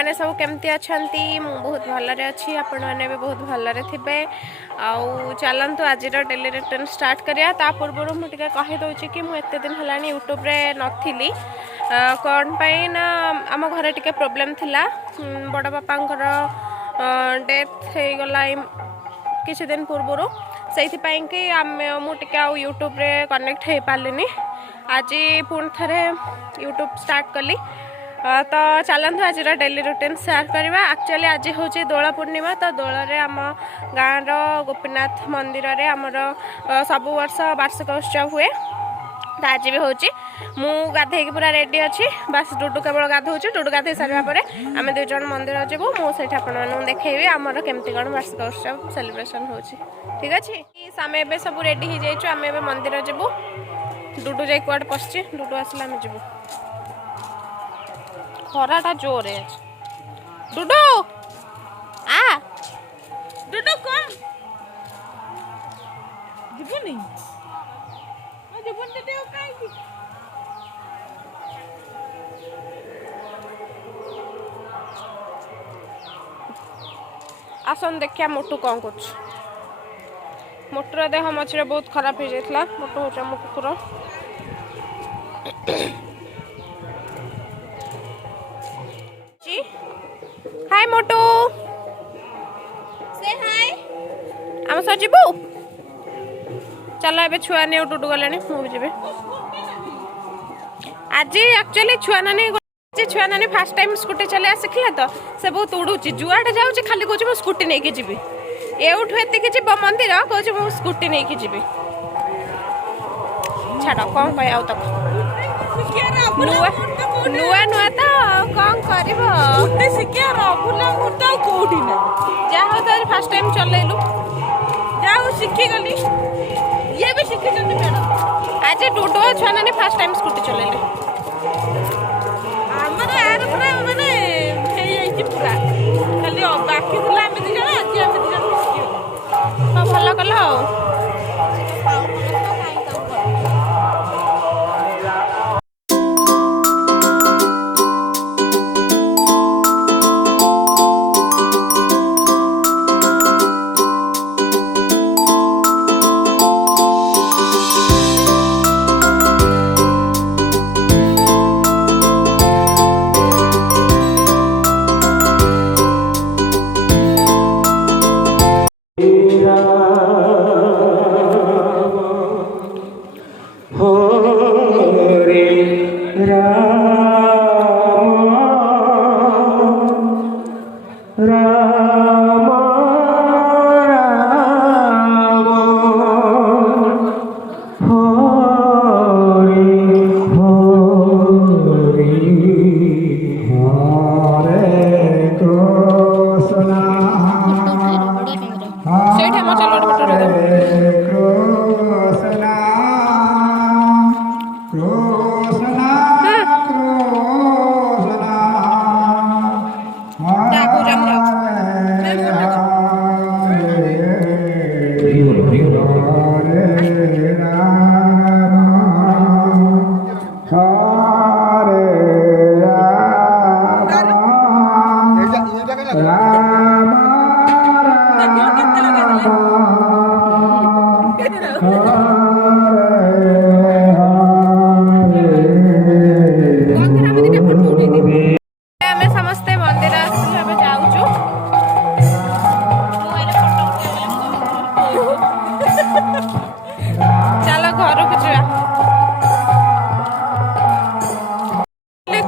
मैंने सब केमती अच्छा मु बहुत भलरे अच्छी आपण मैंने भी बहुत भलरे थे आउ चलतु आज डेली रूटीन स्टार्ट करिया ता पूर्व मुझे कही दूसरी कि मुझे दिन है यूट्यूब रे नथी कौन पाई ना आम घर टे प्रोब्लेम थिला बड़ बापांकर डेथ हो गला किसी दिन पूर्वर से मुझे यूट्यूब रे कनेक्ट हो पार्लिनी आज पुणी थे यूट्यूब स्टार्ट कली तो चलतु आज डेली रूटीन शेयर करवा एक्चुअली आज हूँ दोल पूर्णिमा तो दोल आम गाँव गोपीनाथ मंदिर रे आमर सब वर्ष वार्षिक उत्सव हुए तो आज भी हूँ मु गाधे पूरा रेडी अच्छी बास डुडू केवल गाधौ डुडू गाधे सारापर आम दुई जन मंदिर जीवु मुझे देखेबी आमर केमती कौन वार्षिक उत्सव सेलिब्रेशन हो ठीक अच्छे आम ए सब रेडी हो जाइए आम ए मंदिर जीवु डुडू जा कुआडे पशि डुडू आसला आम जीवु खराटा जोर है डुडू आ डुडू कौन जीवनी जीवन दे काई आसन देखिया मोटू कौन कर मोटूर देह मझे बहुत खराब हो जाता मोटू हूँ मो कुकुर हाय मोटू से हाय आम सब जीवु चलो ए छुआ नहीं डुडू गले मुझे आज एक्चुअली छुआ नानी छुआ नानी फास्ट टाइम स्कूटी चले शिखला तो से बहुत उड़ूची जुआडे जाऊँ खाली कौच मु स्कूटी नहीं कि जीवी एवठू एतिक जीव मंदिर कौच मु स्कूटी नहीं कि जीवी छाड़ कौन कह आउ तक नुआ नुआ नुआ तो कौन कर जहाँ तो फास्ट टाइम चलैलु जाऊ शिखीगली ये भी शिखी मैडम आज डुडू छुआ नानी फास्ट टाइम स्कूटी चलैले आमर यार पूरा माने पूरा खाली बाकी थी आम दी जन आज आम दी जन भल कल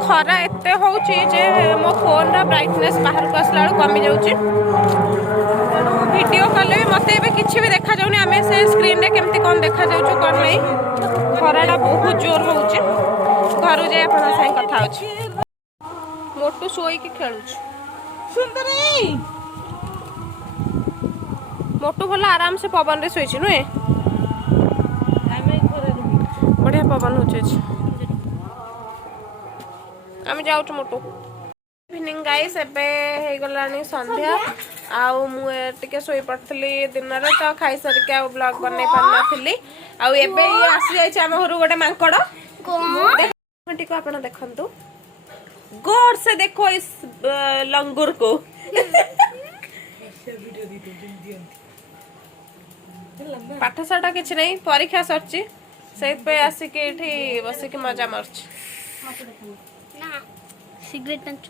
खरा एत हो मो फोन ब्राइटनेस बाहर को आसला कमी जाऊँगी वीडियो कले भी मत किसी भी देखा जाऊनी आम से स्क्रीन रे केमती कौन देखा जाऊँ कौन नहीं खराटा बहुत जोर हो घर जाए आप कथा मोटू शोईकी खेलु मोटू भला आराम से पवन रे शोची नुहे बढ़िया पवन हो आम जाऊँ मोटू इवनिंग गाइस एबे गलानी संध्या आउ मुझे शोई पड़ी दिन में तो खाई सारिक ब्लॉग बन पारि आउ एबे आसी जाम घर गोटे मांकड़ को आप देखु गौर से देखो इस लंगूर को। पाठशाला किसी नहीं परीक्षा सरची से आसिक बसिक मजा मार्च सिगरेट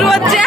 रोजा